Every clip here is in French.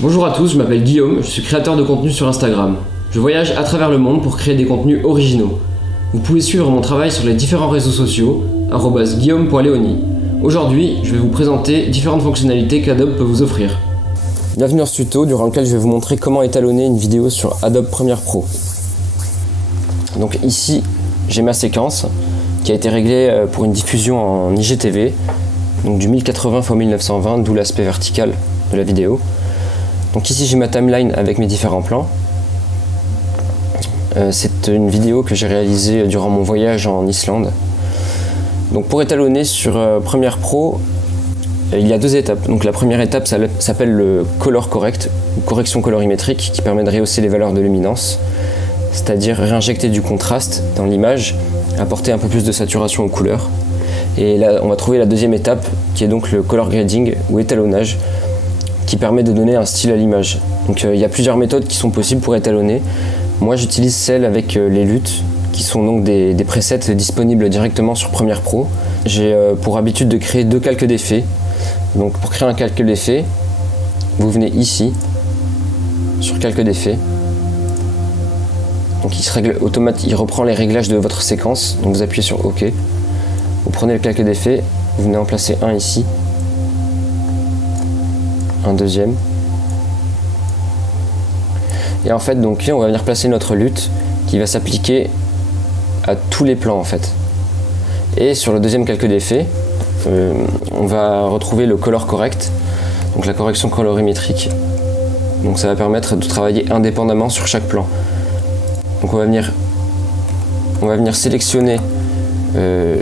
Bonjour à tous, je m'appelle Guillaume, je suis créateur de contenu sur Instagram. Je voyage à travers le monde pour créer des contenus originaux. Vous pouvez suivre mon travail sur les différents réseaux sociaux, @guillaume.leoni. Aujourd'hui, je vais vous présenter différentes fonctionnalités qu'Adobe peut vous offrir. Bienvenue dans ce tuto durant lequel je vais vous montrer comment étalonner une vidéo sur Adobe Premiere Pro. Donc ici, j'ai ma séquence qui a été réglée pour une diffusion en IGTV, donc du 1080 x 1920, d'où l'aspect vertical de la vidéo. Donc ici j'ai ma timeline avec mes différents plans. C'est une vidéo que j'ai réalisée durant mon voyage en Islande. Donc pour étalonner sur Premiere Pro, il y a deux étapes. Donc la première étape s'appelle le color correct, ou correction colorimétrique, qui permet de rehausser les valeurs de luminance, c'est-à-dire réinjecter du contraste dans l'image, apporter un peu plus de saturation aux couleurs. Et là on va trouver la deuxième étape qui est donc le color grading ou étalonnage, qui permet de donner un style à l'image. Donc il y a plusieurs méthodes qui sont possibles pour étalonner. Moi j'utilise celle avec les LUT, qui sont donc des presets disponibles directement sur Premiere Pro. J'ai pour habitude de créer deux calques d'effets. Donc pour créer un calque d'effet, vous venez ici, sur calque d'effet. Donc il reprend les réglages de votre séquence, donc vous appuyez sur OK. Vous prenez le calque d'effet, vous venez en placer un ici, un deuxième. Et en fait, donc on va venir placer notre LUT qui va s'appliquer à tous les plans en fait. Et sur le deuxième calque d'effet, on va retrouver le color correct, donc la correction colorimétrique. Donc ça va permettre de travailler indépendamment sur chaque plan. Donc on va venir sélectionner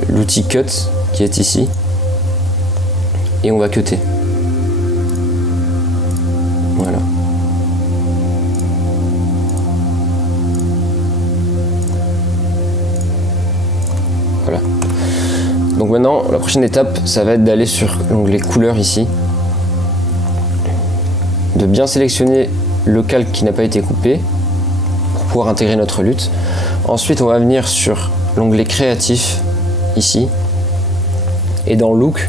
l'outil Cut qui est ici et on va cutter. Voilà. Voilà. Donc maintenant, la prochaine étape, ça va être d'aller sur l'onglet couleurs ici, de bien sélectionner le calque qui n'a pas été coupé pour pouvoir intégrer notre LUT. Ensuite, on va venir sur l'onglet créatif ici, et dans Look,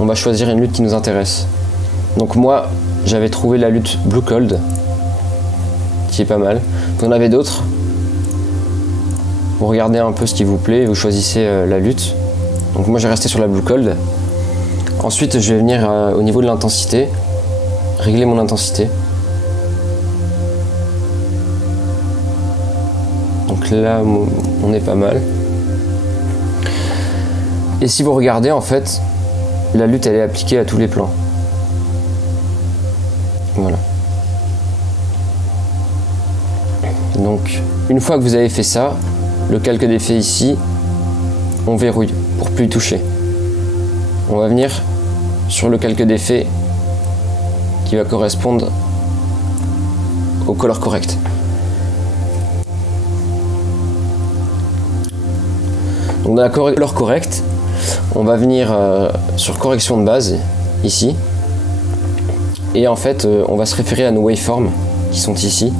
on va choisir une LUT qui nous intéresse. Donc moi, j'avais trouvé la LUT Blue Cold, qui est pas mal. Vous en avez d'autres. Vous regardez un peu ce qui vous plaît, vous choisissez la LUT. Donc moi j'ai resté sur la Blue Cold. Ensuite je vais venir au niveau de l'intensité, régler mon intensité. Donc là on est pas mal. Et si vous regardez en fait, la LUT elle est appliquée à tous les plans. Voilà. Donc une fois que vous avez fait ça, le calque d'effet ici, on verrouille pour plus y toucher. On va venir sur le calque d'effet qui va correspondre au color correct. Donc dans la color correct, on va venir sur correction de base ici. Et en fait, on va se référer à nos waveforms qui sont ici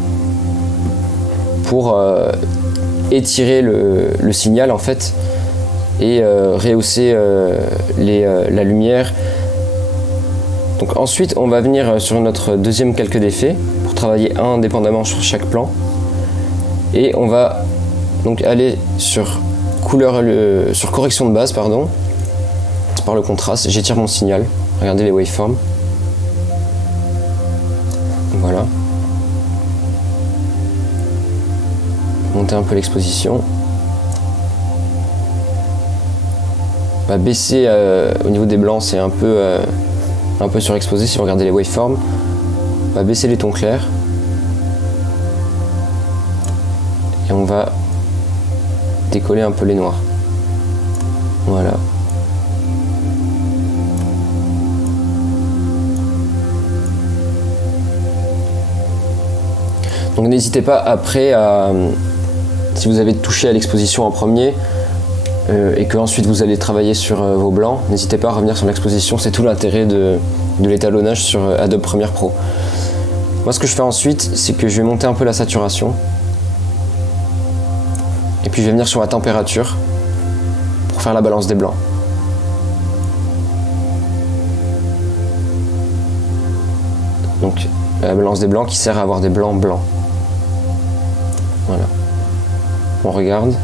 pour étirer le signal en fait et rehausser la lumière. Donc ensuite, on va venir sur notre deuxième calque d'effet pour travailler indépendamment sur chaque plan. Et on va donc aller sur sur correction de base, pardon, par le contraste. J'étire mon signal. Regardez les waveforms. Voilà. Monter un peu l'exposition. On va baisser au niveau des blancs, c'est un peu surexposé si vous regardez les waveforms. On va baisser les tons clairs. Et on va décoller un peu les noirs. Voilà. Donc n'hésitez pas après si vous avez touché à l'exposition en premier et que ensuite vous allez travailler sur vos blancs, n'hésitez pas à revenir sur l'exposition, c'est tout l'intérêt de l'étalonnage sur Adobe Premiere Pro. Moi ce que je fais ensuite, c'est que je vais monter un peu la saturation et puis je vais venir sur la température pour faire la balance des blancs. Donc la balance des blancs qui sert à avoir des blancs blancs. Voilà. On regarde.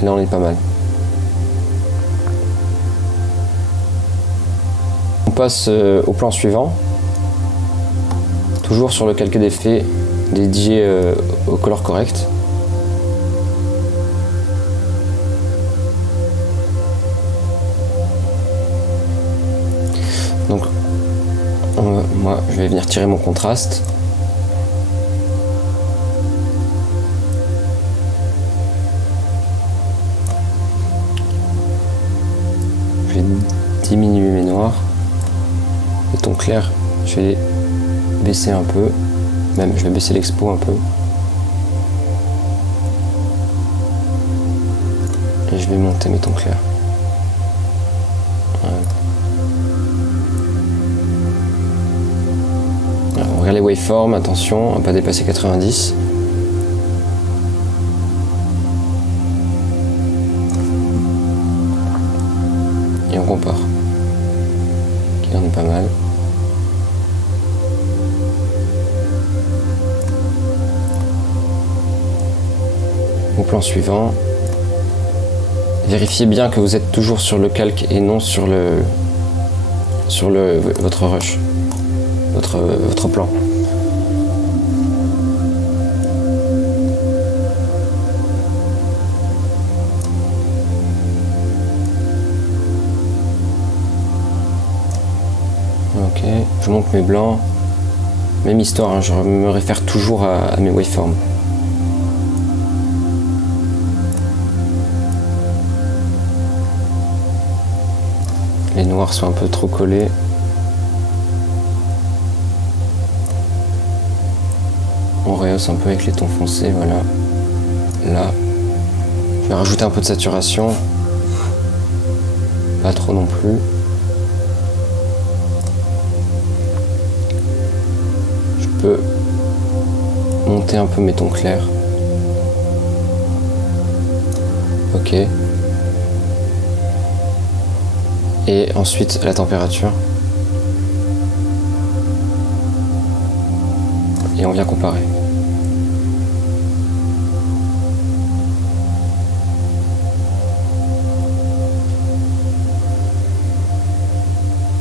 Et là on est pas mal. On passe au plan suivant. Toujours sur le calque d'effet dédié au color correct. Donc moi je vais venir tirer mon contraste. Je vais diminuer mes noirs. Les tons clairs, je vais les baisser un peu. Même je vais baisser l'expo un peu. Et je vais monter mes tons clairs. Voilà. Alors, on regarde les waveforms, attention à ne pas dépasser 90. Et on compare. Ok, on est pas mal. Au plan suivant, vérifiez bien que vous êtes toujours sur le calque et non sur votre rush, votre plan. Ok, je monte mes blancs. Même histoire, hein, je me réfère toujours à mes waveforms. Les noirs sont un peu trop collés. On rehausse un peu avec les tons foncés, voilà. Là, je vais rajouter un peu de saturation. Pas trop non plus. Je peux monter un peu mes tons clairs. Ok. Et ensuite la température. Et on vient comparer.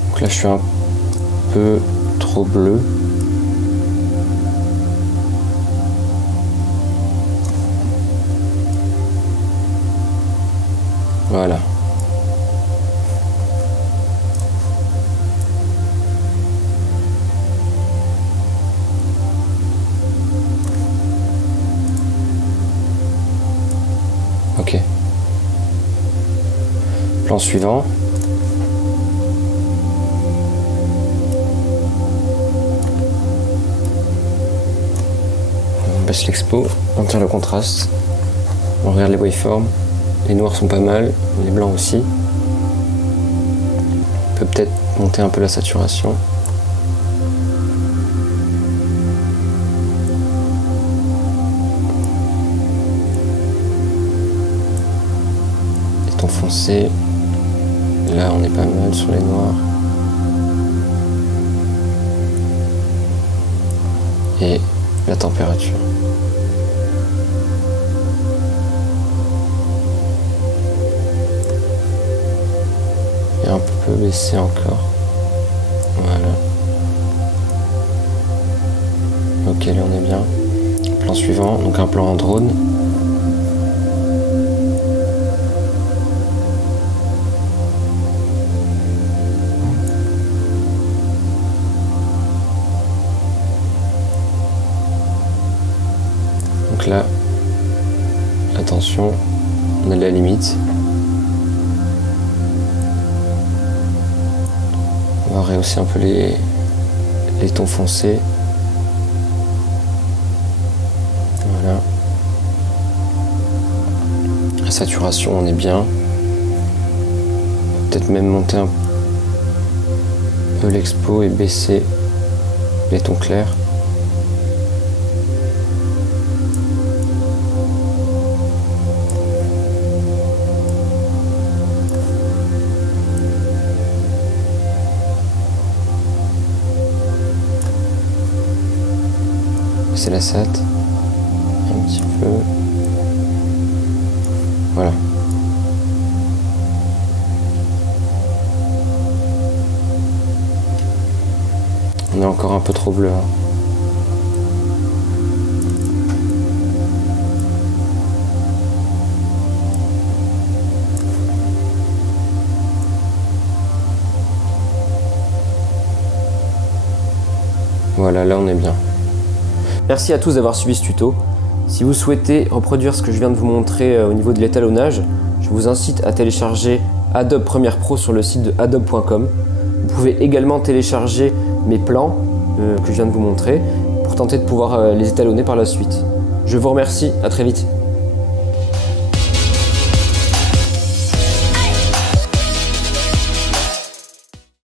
Donc là je suis un peu trop bleu. Voilà. Ok. Plan suivant. On baisse l'expo, on tire le contraste, on regarde les waveforms. Les noirs sont pas mal, les blancs aussi. On peut peut-être monter un peu la saturation. Les tons foncés. Là, on est pas mal sur les noirs. Et la température. Et un peu baisser encore. Voilà. Ok, là on est bien. Plan suivant, donc un plan en drone. Donc là, attention, on a la limite. On va rehausser un peu les tons foncés. Voilà. La saturation, on est bien. Peut-être même monter un peu l'expo et baisser les tons clairs. la SAT. Un petit peu. Voilà. On est encore un peu trop bleu. Hein. Voilà, là on est bien. Merci à tous d'avoir suivi ce tuto. Si vous souhaitez reproduire ce que je viens de vous montrer au niveau de l'étalonnage, je vous incite à télécharger Adobe Premiere Pro sur le site de adobe.com. Vous pouvez également télécharger mes plans que je viens de vous montrer pour tenter de pouvoir les étalonner par la suite. Je vous remercie, à très vite.